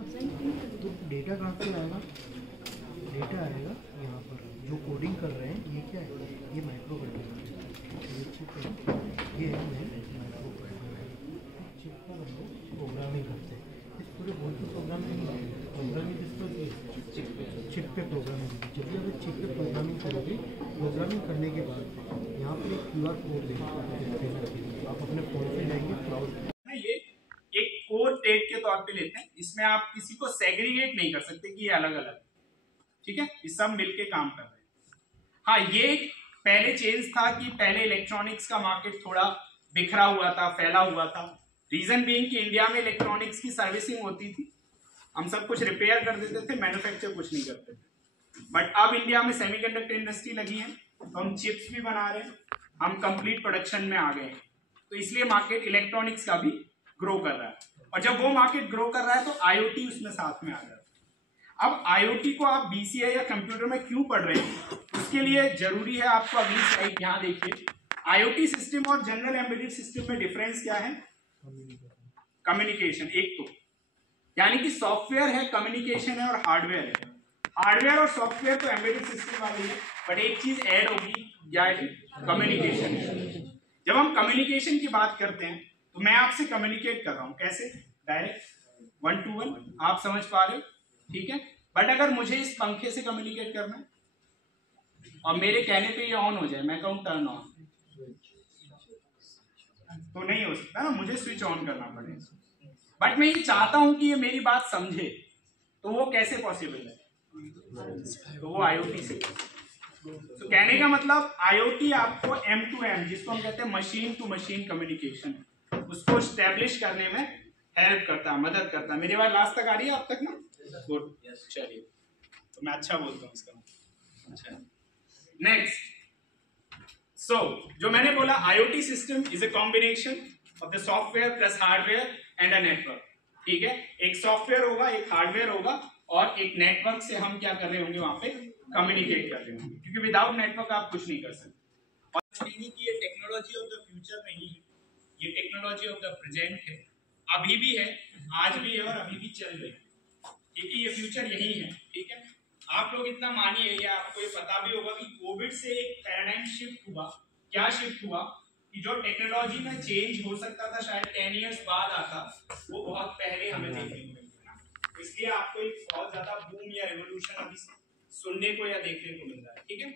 तो डेटा कहाँ से आएगा? डेटा आएगा यहाँ पर। जो कोडिंग कर रहे हैं ये क्या है? ये माइक्रो कंट्रोलर, ये चिप है, ये है माइक्रो कंट्रोलर। चिप का हम लोग प्रोग्रामिंग करते हैं। इस पूरे बोर्ड की प्रोग्रामिंग किस पर? चिप पे प्रोग्रामिंग। जब भी अगर चिप पे प्रोग्रामिंग करोगे, प्रोग्रामिंग करने के बाद यहाँ पर एक QR कोड देंगे, आप अपने फ़ोन से जाएंगे क्लाउड। ये एक कोर टेट के तौर पे लेते हैं। इसमें आप किसी को सेग्रीगेट नहीं कर सकते कि ये अलग अलग, ठीक है, ये सब मिलके काम कर रहे हैं। हाँ, ये पहले चेंज था कि पहले इलेक्ट्रॉनिक्स का मार्केट थोड़ा बिखरा हुआ था, फैला हुआ था। रीजन बीइंग कि इंडिया में इलेक्ट्रॉनिक्स की सर्विसिंग होती थी, हम सब कुछ रिपेयर कर देते थे, मैन्युफैक्चर कुछ नहीं करते थे। बट अब इंडिया में सेमीकंडक्टर इंडस्ट्री लगी है, तो हम चिप्स भी बना रहे हैं, हम कंप्लीट प्रोडक्शन में आ गए हैं। तो इसलिए मार्केट इलेक्ट्रॉनिक्स का भी ग्रो कर रहा है। और जब वो मार्केट ग्रो कर रहा है तो IoT उसमें साथ में आ जाता है। अब IoT को आप BCA या कंप्यूटर में क्यों पढ़ रहे हैं, उसके लिए जरूरी है आपको अगली स्लाइड यहाँ देखिए। IoT सिस्टम और जनरल एम्बेडेड सिस्टम में डिफरेंस क्या है? कम्युनिकेशन। एक तो यानी कि सॉफ्टवेयर है, कम्युनिकेशन है और हार्डवेयर है। हार्डवेयर और सॉफ्टवेयर तो एम्बेडेड सिस्टम वाली है, बट एक चीज ऐड होगी, क्या है? कम्युनिकेशन। जब हम कम्युनिकेशन की बात करते हैं तो मैं आपसे कम्युनिकेट कर रहा हूं, कैसे? डायरेक्ट 1 to 1, आप समझ पा रहे हो, ठीक है। बट अगर मुझे इस पंखे से कम्युनिकेट करना है और मेरे कहने पे ये ऑन हो जाए, मैं कहूं टर्न ऑन, तो नहीं हो सकता ना, मुझे स्विच ऑन करना पड़ेगा। बट मैं ये चाहता हूं कि ये मेरी बात समझे, तो वो कैसे पॉसिबल है? तो वो IoT से। तो कहने का मतलब IoT आपको M2M, जिसको हम कहते हैं मशीन टू मशीन कम्युनिकेशन, उसको स्टैब्लिश करने में हेल्प करता है, मदद करता है। मेरी बात लास्ट तक आ रही है आप तक ना? गुड, चलिए, तो मैं अच्छा बोलता हूँ इसका। अच्छा, नेक्स्ट। सो जो मैंने बोला, IoT system is a combination of the software plus hardware and a network, ठीक है। एक सॉफ्टवेयर होगा, एक हार्डवेयर होगा, और एक नेटवर्क से हम क्या कर रहे होंगे, वहां पे कम्युनिकेट कर रहे होंगे, क्योंकि विदाउट नेटवर्क आप कुछ नहीं कर सकते। और नहीं कि ये टेक्नोलॉजी ऑफ द फ्यूचर नहीं है, ये टेक्नोलॉजी ऑफ द प्रेजेंट है, अभी भी है, आज भी है और अभी भी चल रही है, ठीक है। ये फ्यूचर यही है, ठीक है। आप लोग इतना मानिए, या आपको ये पता भी होगा कि कोविड से एक पैराडाइम शिफ्ट हुआ। क्या शिफ्ट हुआ? कि जो टेक्नोलॉजी में चेंज हो सकता था शायद 10 इयर्स बाद आता, वो बहुत पहले हमें देखने को मिलता है। इसलिए आपको एक बहुत ज्यादा बूम या रेवोल्यूशन अभी सुनने को या देखने को मिल रहा है, ठीक है।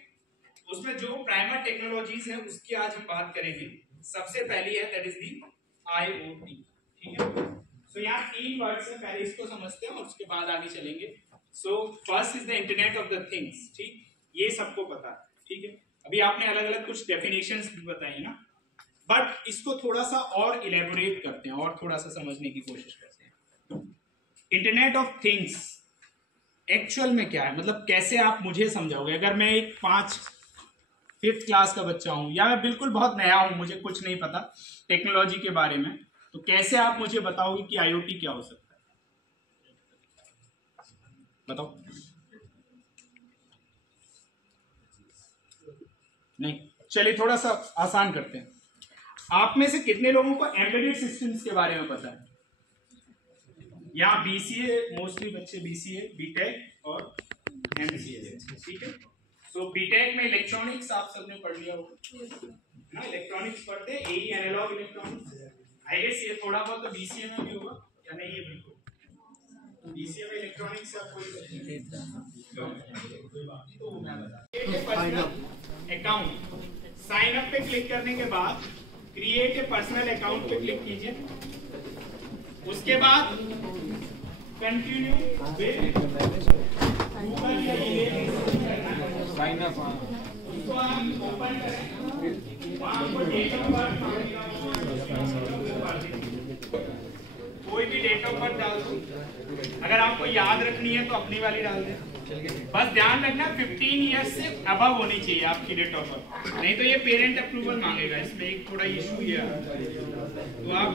उसमें जो प्राइमर टेक्नोलॉजीज है उसकी आज हम बात करेंगे। सबसे पहली है दैट इज दी IoT, ठीक है। सो यहाँ 3 वर्ड्स हैं, पहले इसको समझते हैं और उसके बाद आगे चलेंगे। So first is the internet of the things, ठीक, ये सबको पता है, ठीक है। अभी आपने अलग अलग कुछ डेफिनेशंस भी बताई ना, बट इसको थोड़ा सा और इलेबोरेट करते हैं और थोड़ा सा समझने की कोशिश करते हैं। इंटरनेट ऑफ थिंग्स एक्चुअल में क्या है, मतलब कैसे आप मुझे समझाओगे? अगर मैं एक 5th क्लास का बच्चा हूं, या मैं बिल्कुल बहुत नया हूं, मुझे कुछ नहीं पता टेक्नोलॉजी के बारे में, तो कैसे आप मुझे बताओगे कि IoT क्या हो सकता है? बताओ। नहीं, चलिए थोड़ा सा आसान करते हैं। आप में से कितने लोगों को एम्बेडेड सिस्टम्स के बारे में पता है? यहाँ BCA, मोस्टली बच्चे BCA, BTech और MCA, ठीक है। सो BTech में इलेक्ट्रॉनिक्स आप सबने पढ़ लिया होगा ना, इलेक्ट्रॉनिक्स पढ़ते हैं, AE analog electronics. I guess ये थोड़ा बहुत तो BCA में भी होगा, या नहीं? ये बिल्कुल BCA में इलेक्ट्रॉनिक्स से आपको अकाउंट। साइन अप पे क्लिक करने के बाद क्रिएट ए पर्सनल अकाउंट पे क्लिक कीजिए, उसके बाद कंटिन्यू विद गूगल या ईमेल साइन अप, उसको आप ओपन करें, वहां आपको डेट ऑफ बर्थ मांगेगा, कोई भी डेट ऑफ बर्थ डाल दो। अगर आपको याद रखनी है तो अपनी वाली डाल दें, बस ध्यान रखना 15 ईयर्स से अबव होनी चाहिए आपकी डेट ऑफ बर्थ, नहीं तो ये पेरेंट अप्रूवल मांगेगा। इसमें एक थोड़ा इशू है, तो आप